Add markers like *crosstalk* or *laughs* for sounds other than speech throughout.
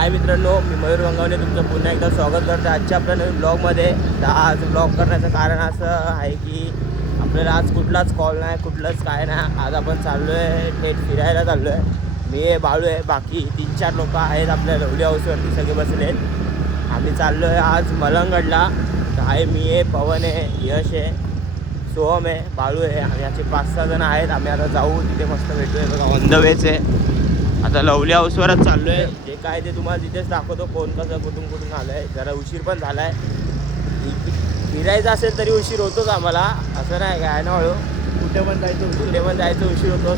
हाय मित्रांनो मी मयूर गंगावणे तुमचं पुन्हा एकदा स्वागत करतो आजच्या आपल्या नवीन ब्लॉगमध्ये. तर आज ब्लॉग करण्याचं कारण असं आहे की आपल्याला आज कुठलाच कॉल नाही कुठलंच काय नाही. आज आपण चाललो आहे थेट फिरायला चाललो आहे मी आहे बाळू आहे बाकी तीन चार लोक आहेत आपल्या लवली हाऊसवरती सगळे बसले आम्ही चाललो आहे आज मलंगडला. तर आहे मी आहे पवन आहे यश आहे सोहम आहे बाळू आहे. आणि याचे पाच सहा जण आहेत. आम्ही आता जाऊ तिथे मस्त भेटूया. बघा ऑन द वेच आहे. आता लवली हाऊसवरच चाललो आहे जे काय ते तुम्हाला तिथेच दाखवतो कोण कसं कुठून कुठून आलं आहे जरा उशीर पण झाला आहे फिरायचं असेल तरी उशीर होतोच आम्हाला. असं नाही काय ना हळू कुठे पण जायचं होतं. कुठे पण जायचं उशीर होतो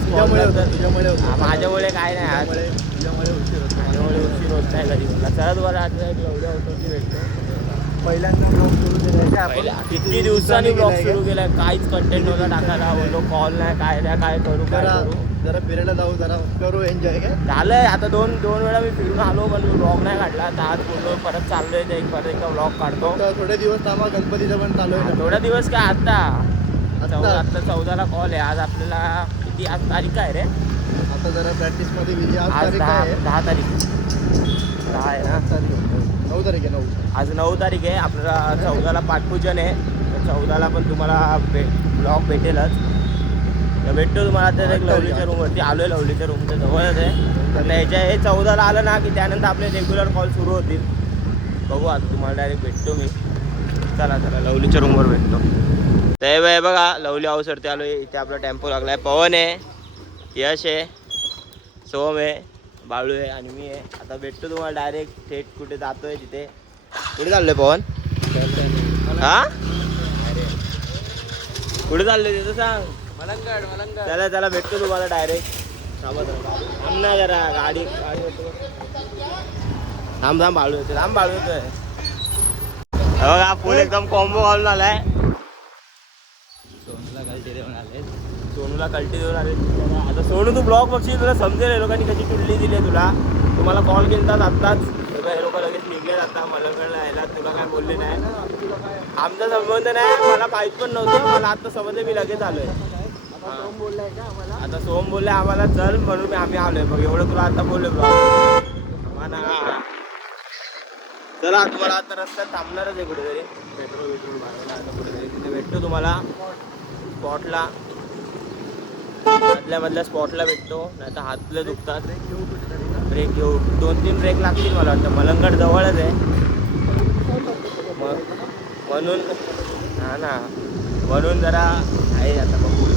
हा. माझ्यामुळे काय नाही आज. तुझ्यामुळे उशीर होतो. माझ्यामुळे उशीर होत नाही कधी मला. चला तुम्हाला आता एक लवली हाऊसवरती भेटतो. पहिल्यांदा ब्लॉग सुरू केले किती दिवसांनी ब्लॉग सुरू केलाय? काहीच कंटेंट नव्हता टाकायला बोललो कॉल नाही काय नाही काय करू काय करू? जरा फिरायला जाऊ जरा करू एन्जॉय काय झालंय आता दोन दोन वेळा मी फिरून आलो पण ब्लॉग नाही काढला. तर आज बोललो परत चाललोय ते एक परत एकदा ब्लॉग काढतो. थोडे दिवस थांबा गणपतीचं पण चालू आहे. ना. थोडा दिवस काय आता? चौदा आता चौदाला कॉल आहे. आज आपल्याला किती आज तारीख काय रे? आता जरा प्रॅक्टिसमध्ये बिझी आज दहा आहे? दहा तारीख. दहा आहे ना? आहे. नऊ तारीख आहे नऊ. आज नऊ तारीख आहे. आपल्याला चौदाला पाठपूजन आहे. तर चौदाला पण तुम्हाला भे ब्लॉग भेटेलच. तर भेटतो तुम्हाला आता एक लवलीच्या रूमवरती आलोय लवलीच्या रूमच्या जवळच आहे. तर ह्याच्या हे चौदाला आलं ना की त्यानंतर आपले रेग्युलर कॉल सुरू होतील. बघू आता तुम्हाला डायरेक्ट भेटतो मी. चला चला लवलीच्या रूमवर भेटतो. तर हे बघ- हे बघा लवली हाऊसवरती आलो इथे आपला टेम्पो लागलाय. पवन आहे यश आहे सोम आहे बाळू आहे आणि मी आहे. आता भेटतो तुम्हाला डायरेक्ट थेट कुठे जातोय तिथे. कुठे चाललोय पवन? हा? कुठे चाललोय तिथं सांग. चला चला भेटतो तुम्हाला डायरेक्ट थांबा थांब ना जरा गाडी गाडी थांब थांब बाळू येतो थांब बाळू येतोय. हे बघा फुल एकदम कॉम्बो घालून आलाय. सोनला कालचे देऊन आले सोनूला कल्टी देऊन आले आता सोनू तू ब्लॉग बघशील तुला समजेल लोकांनी कशी टुल्ली दिली आहे तुला. तुम्हाला कॉल केला आत्ताच. हे लोक लगेच निघले आता. मलंगडला यायला तुला काय बोलले नाही. आमचा संबंध नाही. मला माहीत पण नव्हतं. मला आता समजलं मी लगेच आलोय. सोम बोललाय का आम्हाला? आता सोम बोलले आम्हाला चल म्हणून मी आम्ही आलोय बघ. एवढं तुला आता बोललो चला तुम्हाला आता रस्त्यात थांबणारच आहे कुठेतरी. पेट्रोल पेट्रोल मारायला आता कुठेतरी. तिथे भेटतो तुम्हाला. स्पॉटला. मधल्या मधल्या स्पॉटला भेटतो. नाही तर हातले दुखतात. ब्रेक घेऊ दोन तीन ब्रेक लागतील मला वाटतं. मलंगड जवळच आहे. म्हणून हा ना. म्हणून जरा आहे आता बघू.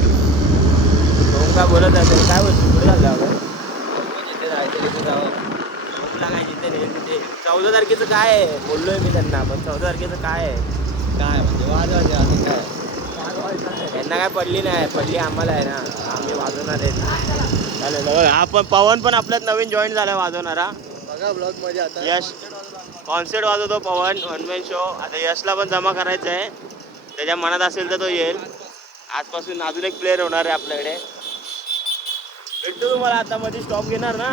काय बोलत असेल काय बोलतो? पुढे झालं आपण जिथे जायचं तिथे जावं. नाही तिथे चौदा तारखेचं काय आहे? बोललोय मी त्यांना पण चौदा तारखेचं काय आहे? काय म्हणजे वाजवायचे असं काय? त्यांना काय पडली नाही पडली आम्हाला आहे ना. आम्ही वाजवणार आहे. चालेल हा पण पवन पण आपल्यात नवीन जॉईन झाला वाजवणारा. बघा ब्लॉगमध्ये आता. यश. कॉन्सर्ट वाजवतो पवन वन मॅन शो आता यशला पण जमा करायचा आहे त्याच्या मनात असेल तर तो येईल. आजपासून अजून एक प्लेअर होणार आहे आपल्याकडे. भेटतो तुम्हाला आता मध्ये स्टॉप घेणार ना?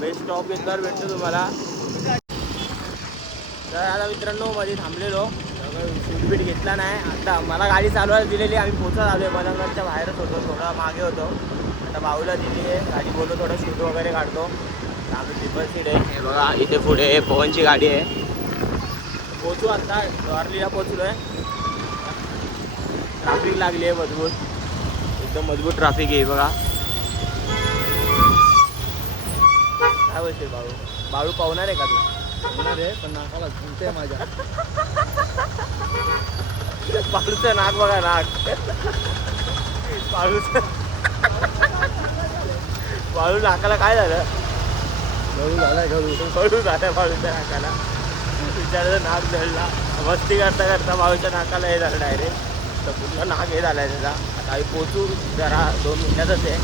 बेस्ट स्टॉप घेतल्यावर भेटतो तुम्हाला. तर आता मित्रांनो मध्ये थांबलेलो. शूटबीट घेतला नाही. आता मला गाडी चालवायला दिलेली आम्ही पोचत आलो आहे मलंगच्या बाहेरच होतो थोडा मागे होतो. आता भाऊला दिली आहे. गाडी बोलतो थोडं शूट वगैरे काढतो. आम्ही ट्रिपल सीट आहे. हे बघा इथे पुढे पवनची गाडी आहे. पोचू आता. वारलीला पोचलो आहे ट्राफिक लागली आहे मजबूत एकदम मजबूत ट्राफिक आहे बघा. काय बोलते बाळू? बाळू पावणार आहे का तू? येणार आहे पण नाकाला घुमते माझ्या. बाळूचं नाक बघा नाक. बाळूचं बाळू नाकाला काय झालं? गळू झालाय गळू बाळू झालं बाळूच्या नाकाला. विचारायचं नाक जळला. मस्ती करता करता बाळूच्या नाकाला हे झालं डायरेक्ट तर पूर्ण नाक हे झाला आहे त्याचा. आता आम्ही पोचू जरा दोन मिनिटातच आहे.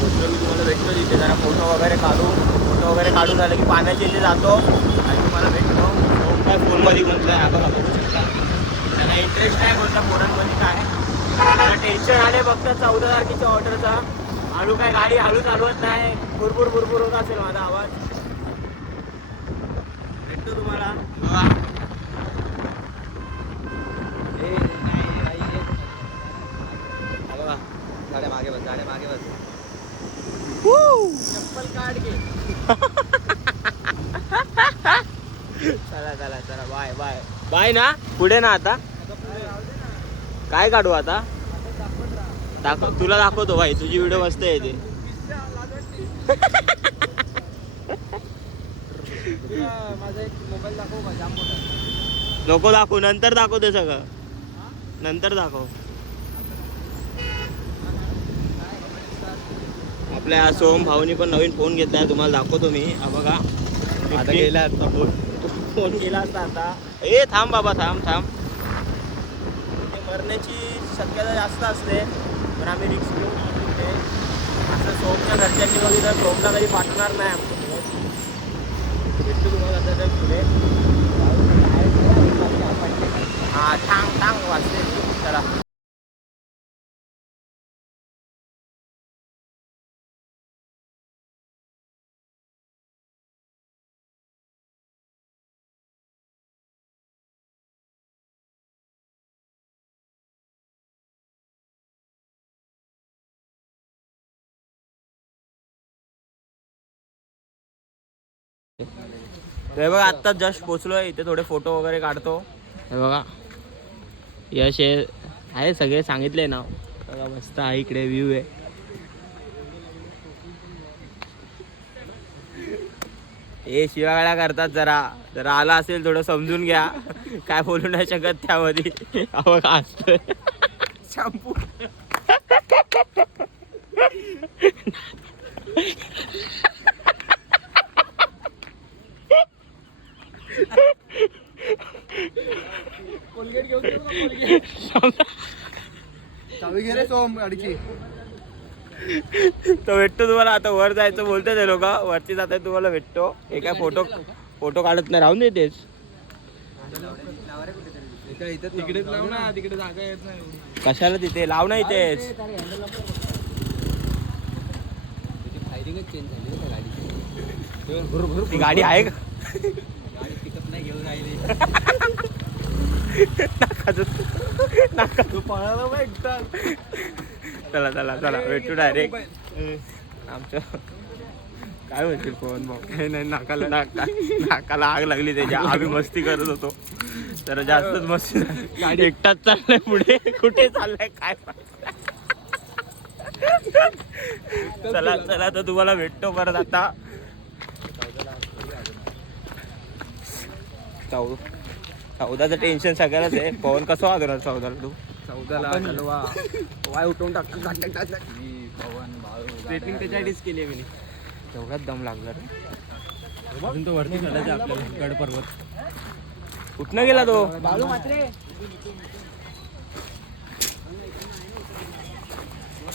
पोचलो मी तुम्हाला भेटतो तिथे. जरा फोटो वगैरे काढू. फोटो वगैरे काढून झालं की पाण्याच्या इथे जातो. आणि तुम्हाला भेटतो. काय फोनमध्ये गुंतलाय बघू. शकता त्याला इंटरेस्ट आहे कोणत्या फोनांमध्ये काय? टेन्शन आले फक्त चौदा तारखेच्या ऑर्डरचा हळू काय गाडी हळू चालवत नाही. भरपूर भरपूर होत असेल माझा आवाज भेटतो तुम्हाला बघा हा बघा मागे बस मागे बस. चप्पल काढ घे चला चला चला. Bye bye. बाय ना? पुढे ना आता? काय काढू आता? दाखव तुला दाखवतो भाई तुझी व्हिडिओ मस्त येते ते. दाखव नको दाखवू नंतर दाखवते सगळं. नंतर दाखव. आपल्या सोहम भाऊनी पण नवीन फोन घेतलाय तुम्हाला दाखवतो मी. हा बघा. आता गेला आता फोन फोन केला असता आता. ए थांब बाबा थांब थांब. ते मरण्याची शक्यता जास्त असते पण आम्ही रिक्स घेऊन. असं सोमच्या घरच्यांनी बघितलं सोमला कधी पाठवणार नाही आमच्यासोबत. भेटतो तुम्हाला आता त्या पुढे. हा थांब थांब वाचते. चला. हे बघा आत्ता जस्ट पोचलोय. इथे थोडे फोटो वगैरे काढतो. हे बघा. यश आहे आहे सगळे सांगितले नाव. बघा मस्त आहे इकडे व्ह्यू आहे. हे शिवागाळ्या करतात जरा. जरा आला असेल थोडं समजून घ्या. काय बोलू नाही शकत त्यामध्ये. बघा शॅम्पू. *laughs* चावी घे रे सोम गाडीची. तो भेटतो तुम्हाला आता वर जायचं बोलते ते लोक. वरती जातात तुम्हाला भेटतो. हे काय फोटो फोटो काढत नाही राहून देतेच तिकडेच लाव ना तिकडे जागा येत नाही. कशाला तिथे? लाव ना इथेच. ती गाडी आहे का? नाही घेऊन राहिली नाकाचं- नाका- तू पळाला बा एकदा चला चला चला भेटू डायरेक्ट आमचं काय म्हणतील फोन मग नाही नाही नाकाला नाका नाकाला आग लागली त्याच्या आम्ही मस्ती करत होतो. तर जास्तच मस्ती झाली. गाडी एकटाच चाललाय पुढे. कुठे चाललाय काय. चला चला तर तुम्हाला भेटतो परत आता. चौ चौदाचं टेन्शन सगळ्यालाच आहे. पवन कसं वाजवणार चौदाला तू? चौदाला हलवा. वाय उठवून टाकतात टाक टाक टाक पवन भाऊ सेटिंग त्याच्यासाठीच केली आहे मी. तेवढाच दम लागला रे. अजून तो वरती चढायचा आपल्याला गड पर्वत कुठनं गेला तो? बाळू मात्रे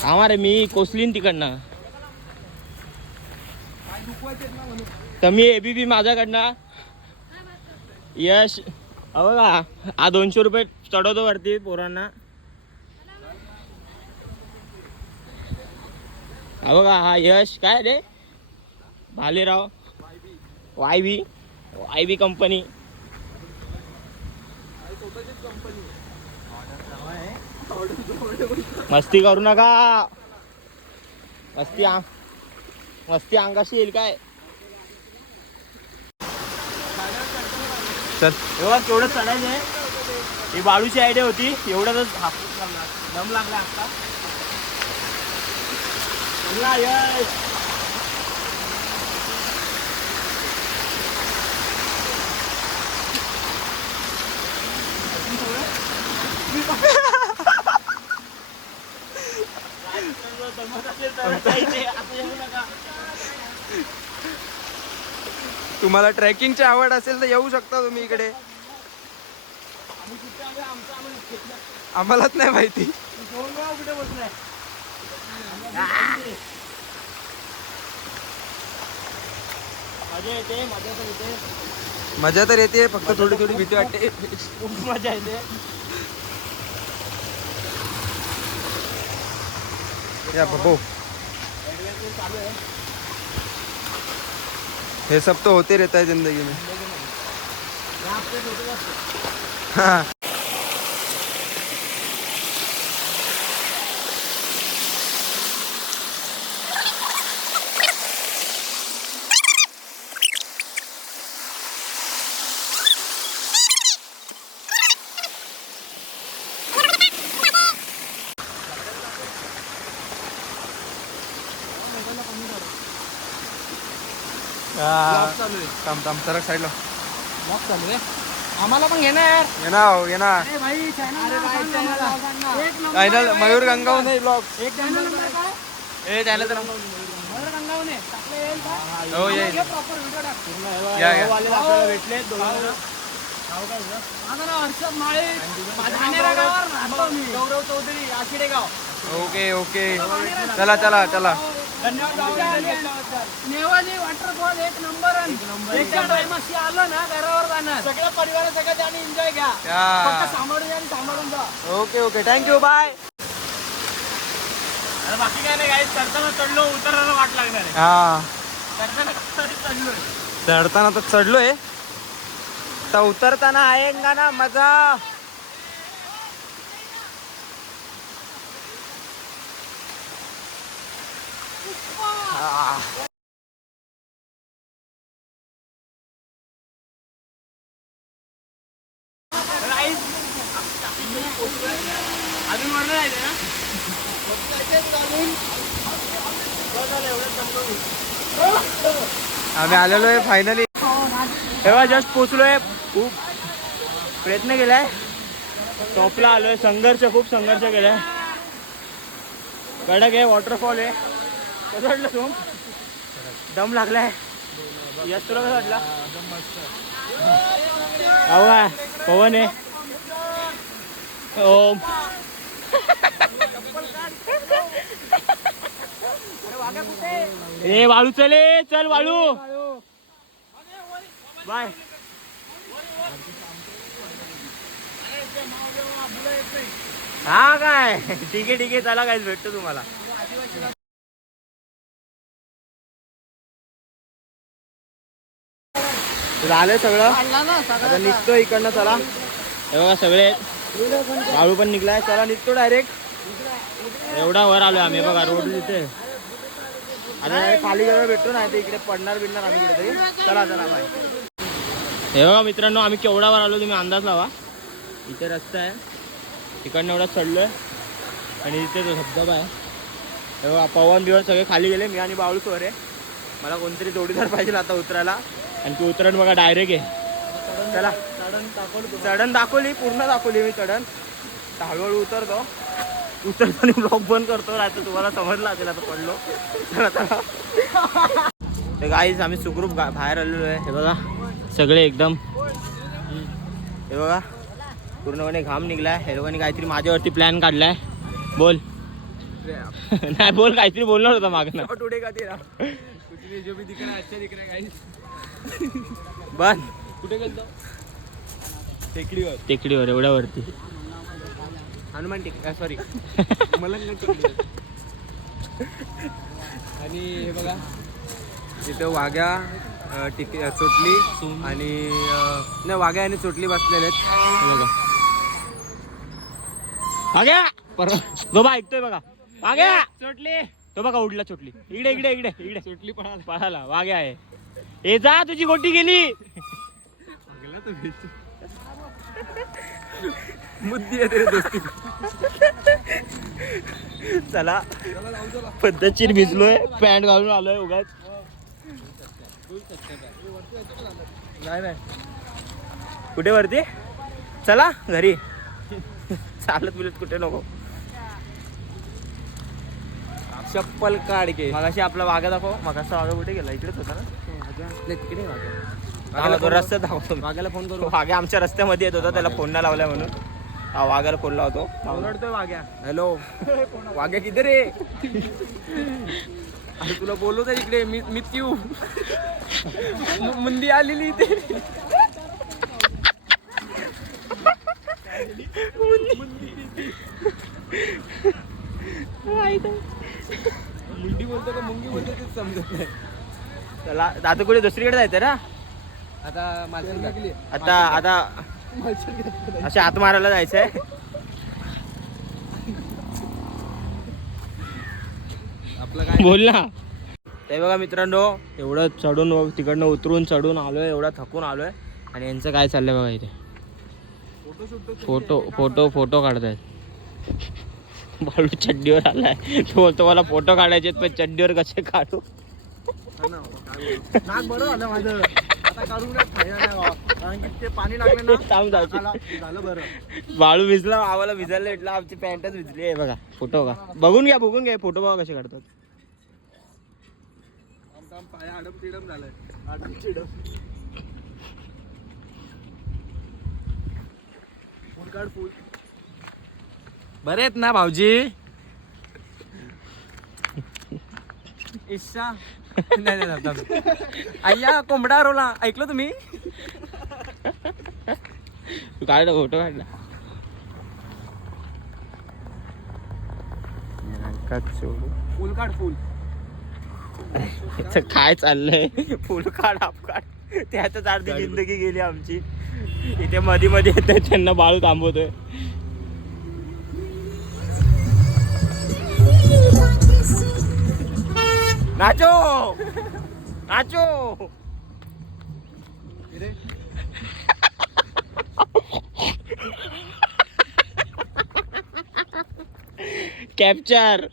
आम्हा रे मी कोसलीन तिकडनं. तर मी एबीपी माझ्याकडनं. यश. अहो बघा हा दोनशे रुपये चढवतो वरती पोरांना. हा बघा हा यश काय रे? Bhalerao. Y B Y B company. मस्ती करू नका. मस्ती मस्ती अंगाशी येईल काय? चल एवढा तेवढं चढायचं आहे? ही बाळूची आयडिया होती. एवढ्यातच दम लागला आता. बोला, यश! *laughs* तुम्हाला ट्रेकिंगची आवड असेल तर येऊ शकता तुम्ही इकडे. आम्हालाच नाही माहिती. मजा येते मजा तर येते मजा तर येते फक्त थोडी थोडी भीती वाटते. खूप मजा येते या बबो हे सब तो होते रहता है जिंदगी में। या. हाँ Vlog चालू आहे थांब थांब सरक साईडला चालू आहे. आम्हाला पण घेणार. ये ना हो, ये ना अरे भाई चॅनल एक number final Mayur Gangawane blog एक चॅनल नंबर काय? ए त्याला तर मयूर गंगावणे टाकलं येईल का? हो येईल. प्रॉपर व्हिडिओ टाक. या, या. भाऊवाले आपल्याला भेटले दोन जण. माझं नाव हर्षद माळे धानेरा गावावर राहतो मी. गौरव चौधरी आशिडे गाव. Okay okay. चला चला चला. नेवाली वॉटरफॉल एक नंबर एकच्या टायमाशी आलं ना घरावर जाणार. सगळ्या एन्जॉय घ्या. फक्त सांभाळून आणि सांभाळून जा. Okay okay. थँक्यू बाय बाकी काय नाही चढताना चढलो उतरायला वाट लागणार आहे. हा. चढताना चढलोय चढताना तर चढलोय. तर उतरताना आहे का ना मजा. अजून वरनं जायचं ना आम्ही आलेलो आहे फायनली तेव्हा जस्ट पोचलोय खूप प्रयत्न केलाय. टॉपला आलोय. संघर्ष खूप संघर्ष केलाय. कडक आहे वॉटरफॉल आहे. कसं वाटलं तू दम लागलाय. यश तुला कसं वाटला? अहो काय पवन आहे. ओम. ए वाळू चले चल वाळू. बाय. हा काय? ठीक आहे ठीक आहे चला काय भेटतो तुम्हाला. झालंय सगळं? आता निघतो इकडनं चला. हे बघा सगळे. वाळू पण निघलाय चला निघतो डायरेक्ट एवढा वर आलोय आम्ही बघा रोड तिथे आता खाली गेल्यावर भेटतो ना इकडे पडणार बिडणार आम्ही इकडे तरी चला चला बाय हे बघा मित्रांनो आम्ही केवढा वर आलो तुम्ही अंदाज लावा. इथे रस्ता आहे. तिकडनं एवढा चढलोय. आणि इथे तो धबधबा आहे. हे बघा पवन बिवन सगळे खाली गेले मी आणि बावळूच वर आहे मला कोणतरी जोडीदार पाहिजे आता उतरायला. आणि तू उतरण बघा डायरेक्ट आहे. चला. चढण दाखवली पूर्ण दाखवली मी चढण. हळूहळू उतरतो. उतरताना ब्लॉग बंद करतो. आता तुम्हाला समजलं असेल आता पडलो. तर गाईज आम्ही सुखरूप बाहेर आलेलो आहे. हे बघा. सगळे एकदम. हे बघा. पूर्णपणे घाम निघलाय. हे लोकांनी काहीतरी माझ्यावरती प्लॅन काढलाय. बोल. *laughs* नाही बोल काहीतरी बोलणार होता मागणं टुडे का तेरा? कुछ नहीं जो भी दिख रहा है अच्छा दिख रहा है गाइस बंद कुठे गेलतो? टेकडीवर. टेकडीवर एवढ्या वरती हनुमान टेक सॉरी *laughs* मलंग टेकडी आणि हे बघा तिथं वाघ्या टिक चोटली आणि नाही वाघ्या आणि चोटली बसलेले आहेत. हे बघा. माग्या परत तो बा ऐकतोय बघा. माग्या चोटली. तो बघा उडला चोटली. इकडे इकडे इकडे इकडे. चोटली पळाला. पळाला. वाघ्या आहे. ए जा तुझी गोटी गेली. मुद्दी आहे तेरे दोस्ती. चला. पद्धतशीर भिजलोय पॅन्ट घालून आलोय उगाच. नाही नाही. कुठे वरती? चला घरी. चालत बिलत कुठे नको. चप्पल काढ के. मगाशी आपला वाघा दाखव. मगाचा वाघा कुठे गेला? इकडेच होता ना? नाही तिकडे वाघ्या. वाघ्याला फोन करू. वाघ्या आमच्या रस्त्यामध्ये येत होता त्याला फोन नाही लावलाय म्हणून. हा वाघाला फोन लावतो. ओरडतोय वाघ्या हॅलो. वाघ्या किती रे? अरे तुला बोलवत इकडे मी मी येऊ मुंदी आलेली इथे. मुंडी बोलतो का मुंगी बोलतो तेच समजत नाही. आता कुठे दुसरीकडे जायचं ना? आता आता आता अशा हात मारायला जायचंय. आपलं काय? बोल ना. ते बघा मित्रांनो एवढं चढून तिकडनं उतरून चढून आलोय एवढा थकून आलोय. आणि यांचं काय चाललंय बघा इथे? फोटो फोटो फोटो काढतायत. बाळू चड्डीवर आलाय. तो बोलतो मला फोटो काढायचे पण चड्डीवर कसे काढू? नाक बरं झालं माझं. आता काढून. कारण की ते पाणी लागलं ना थांब जाऊ झालं बरं. बाळू भिजला आम्हाला भिजायला भेटला आमची पॅन्टच भिजली आहे बघा फोटो का बघून घ्या बघून घ्या फोटो बघा कसे काढतात. पाया अडम तिडम झालंय. आडम चिडम फुल काढ फुल. बरे आहेत ना भाऊजी? इच्छा नाही नाही थांब. अय्या कोंबडा रोला ऐकलं तुम्ही? तू काढला फोटो काढला फुल काढ फुल. काय चाललंय? फुल काढ हाफ काढ. त्यातच अर्धी जिंदगी गेली आमची. इथे मध्ये मध्ये येत त्यांना बाळू थांबवतोय. नाचो! नाचो! कॅप्चर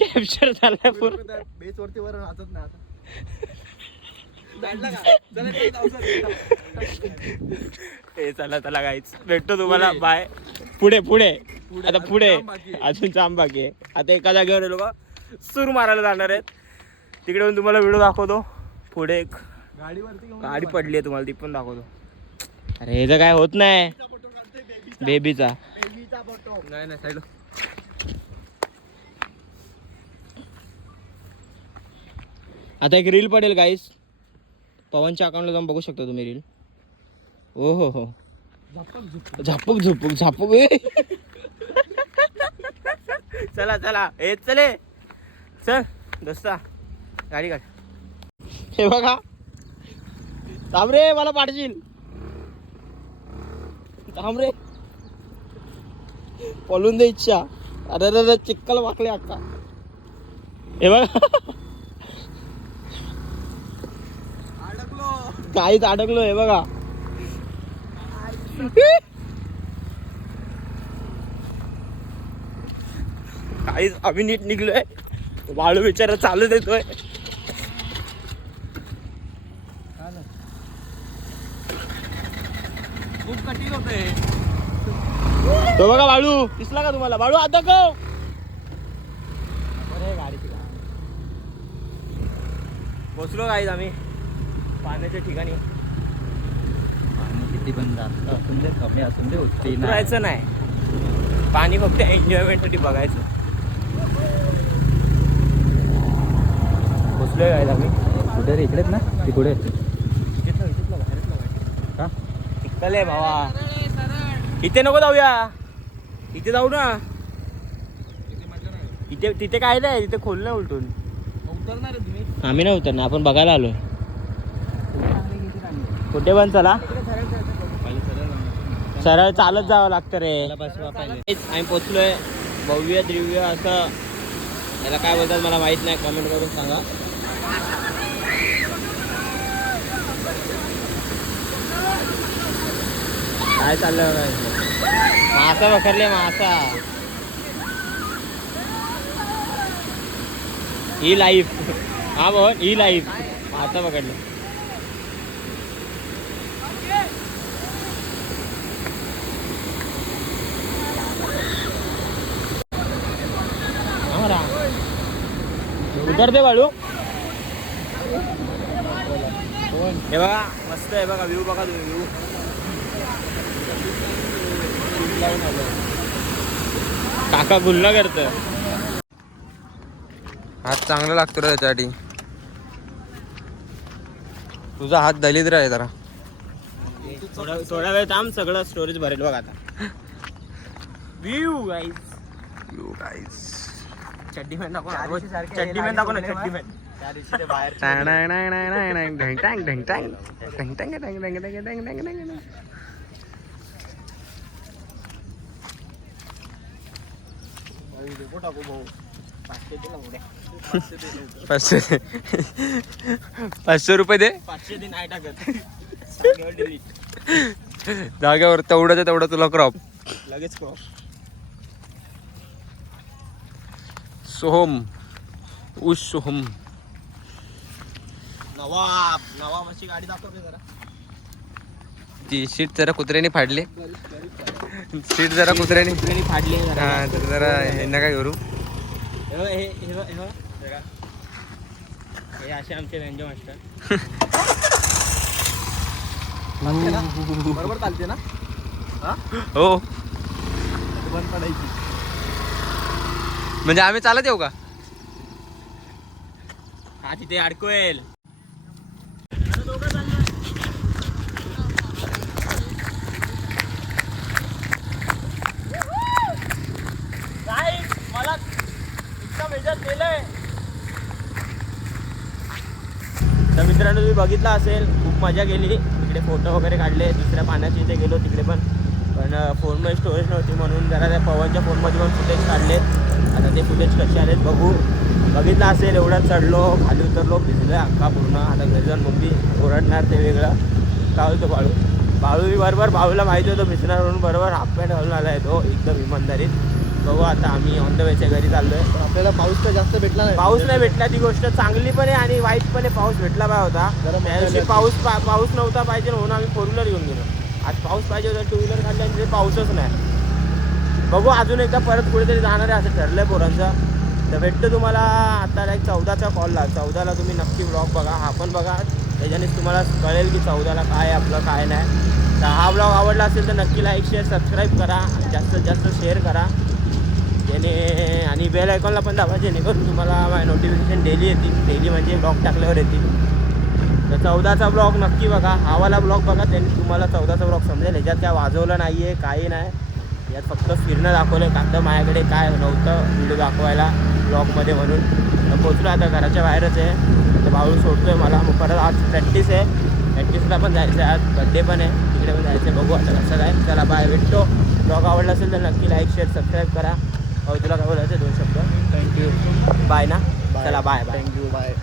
कॅप्चर झालाय पूर्ण. बेस वरती वर नाचत आता. ए चला चला गाईच भेटतो तुम्हाला. बाय पुढे पुढे. आता पुढे. अजून जाम बाकी आहे. आता एका जागेवर लोक सूर मारायला जाणार आहेत. तिकडे येऊन तुम्हाला व्हिडिओ दाखवतो. पुढे एक गाडीवरती घेऊन गाडी पडली आहे तुम्हाला ती पण दाखवतो. अरे हे तर काय होत नाही. बेबीचा बेबीचा. फोटो. नाही नाही साईड आता एक रील पडेल गाईस पवनच्या अकाउंटला जाऊन बघू शकता तुम्ही रील ओ हो हो. झापूक झुपूक. झापूक. चला चला. हे चले. चल दोस्ता. गाडी काढ हे बघा. थांब रे मला पाठशील थांब रे. पळून दे इच्छा. अरे अरे चिक्कल वाकले आता. हे बघा. काहीच अडकलो हे बघा. काहीच आम्ही नीट निघलोय. वाळू बिचारा चालू देतोय कठीण होते तो बघा बाळू. दिसला का तुम्हाला? बाळू आता कव पोचलो काहीच आम्ही. पाण्याच्या ठिकाणी. किती पण असून दे कमी असून दे होते उतरायचं नाही. पाणी फक्त एन्जॉयमेंटसाठी बघायचं. पोचलोय काय आम्ही. कुठे रे? इकडेच ना? ती कुठे? का चले भावा. इथे नको जाऊया. इथे जाऊ ना. इथे तिथे काय नाही तिथे खोल ना उलटून. उतरणार आम्ही नाही उतरणार आपण बघायला आलोय. कुठे पण चला. सरळ चालत जावं लागतं रे. आम्ही पोचलोय. भव्य दिव्य असं. याला काय बोलतात मला माहीत नाही. कमेंट करून सांगा. काय चाललंय मासा पकडले मासा. ही लाईफ हा बोल ही लाईफ मासा पकडले. हा उतरते बाळू. हे बघा मस्त आहे बघा व्ह्यू बघा तुम्ही व्ह्यू काका गुल्ला करत हात चांगला लागतो रे त्याच्यासाठी तुझा हात दलिद्र आहे जरा थोडा वेळ थांब सगळं स्टोरेज भरेल बघ आता गाईज चड्डी मेन दाखव चड्डी मेन दाखव ना चड्डी मेन ढंग ढंग ढंग ढंग ढंग ढंग टाकू भाऊ पाचशे. पाचशे रुपये दे. पाचशे तेवढं नाही टाकत जाग्यावर तुला क्रॉप लगेच क्रॉप सोहम. ऊस सोहम. नवाब नवाबाची गाडी दाखवते जरा. ती सीट जरा कुत्र्याने फाडली. सीट जरा कुत्र्याने. कुत्र्यानी फाडली. हा तर जरा हे नका करू. हे हे हे हे. हे असे आमचे व्यंजन मास्टर. *laughs* बरोबर चालते ना? हो? बंद पडायची. म्हणजे आम्ही चालत येऊ का? हा तिथे अडकवेल मला एकदम ह्याच्यात केलंय तर मित्रांनो तुम्ही बघितलं असेल खूप मजा केली. तिकडे फोटो वगैरे काढले दुसऱ्या पाण्याच्या इथे गेलो तिकडे पण. पण फोनमध्ये स्टोरेज नव्हती म्हणून जरा त्या पवनच्या फोनमध्ये पण फुटेज काढले. आता ते फुटेज कसे आलेत बघू. बघितलं असेल एवढं चढलो खाली उतरलो भिजलोय अख्खा पूर्ण. आता घरी जाऊन मुंबई ओरडणार ते वेगळं. काय होतं बाळू? बाळू बरोबर बाळूला माहिती होतं भिजणार म्हणून बरोबर हाफ पॅन्ट घालून आला आहे तो एकदम इमानदारीत. बघू आता आम्ही ऑन द वेच्या घरी चाललोय. आपल्याला पाऊस तर जास्त भेटला नाही. पाऊस नाही भेटला ती गोष्ट चांगली पण आहे आणि वाईट पण आहे. पाऊस भेटला पाहिजे होता. त्या दिवशी पाऊस पा- पाऊस नव्हता पाहिजे म्हणून आम्ही फोर व्हीलर घेऊन गेलो. आज पाऊस पाहिजे होता टू व्हीलर काढली आणि तिथे पाऊसच नाही. बघू अजून एकदा परत कुठेतरी जाणार आहे असं ठरलंय पोरांचं. तर भेटतो तुम्हाला आता लाईक चौदाचा कॉलला चौदाला तुम्ही नक्की ब्लॉग बघा हा पण बघा. त्याच्यानेच तुम्हाला कळेल की चौदाला काय आहे आपलं काय नाही. तर हा ब्लॉग आवडला असेल तर नक्की लाईक शेअर सबस्क्राईब करा. आणि जास्तीत जास्त शेअर करा. त्याने आणि बेल आयकॉनला पण दाबा जेणेकरून तुम्हाला माझ्या नोटिफिकेशन डेली येतील. डेली म्हणजे ब्लॉग टाकल्यावर येतील. तर चौदाचा ब्लॉग नक्की बघा. हावाला ब्लॉग बघा त्यांनी तुम्हाला चौदाचा ब्लॉग समजेल. ह्याच्यात काय वाजवलं नाही आहे काही नाही. यात फक्त फिरणं दाखवलं का माझ्याकडे काय नव्हतं व्हिडिओ दाखवायला ब्लॉगमध्ये म्हणून. तर पोचलो आता घराच्या बाहेरच आहे. तर भाऊ आहे मला. मग परत आज प्रॅक्टिस आहे. प्रॅक्टिसला पण जायचं आहे आज बड्डे पण आहे. तिकडे पण जायचं आहे बघू आता कसं काय. चला बाय भेटतो. ब्लॉग आवडला असेल तर नक्की लाईक शेअर सबस्क्राईब करा. भाऊ तुला काय बोलायचं? दोन शब्द. थँक्यू बाय ना. चला बाय बाय थँक्यू बाय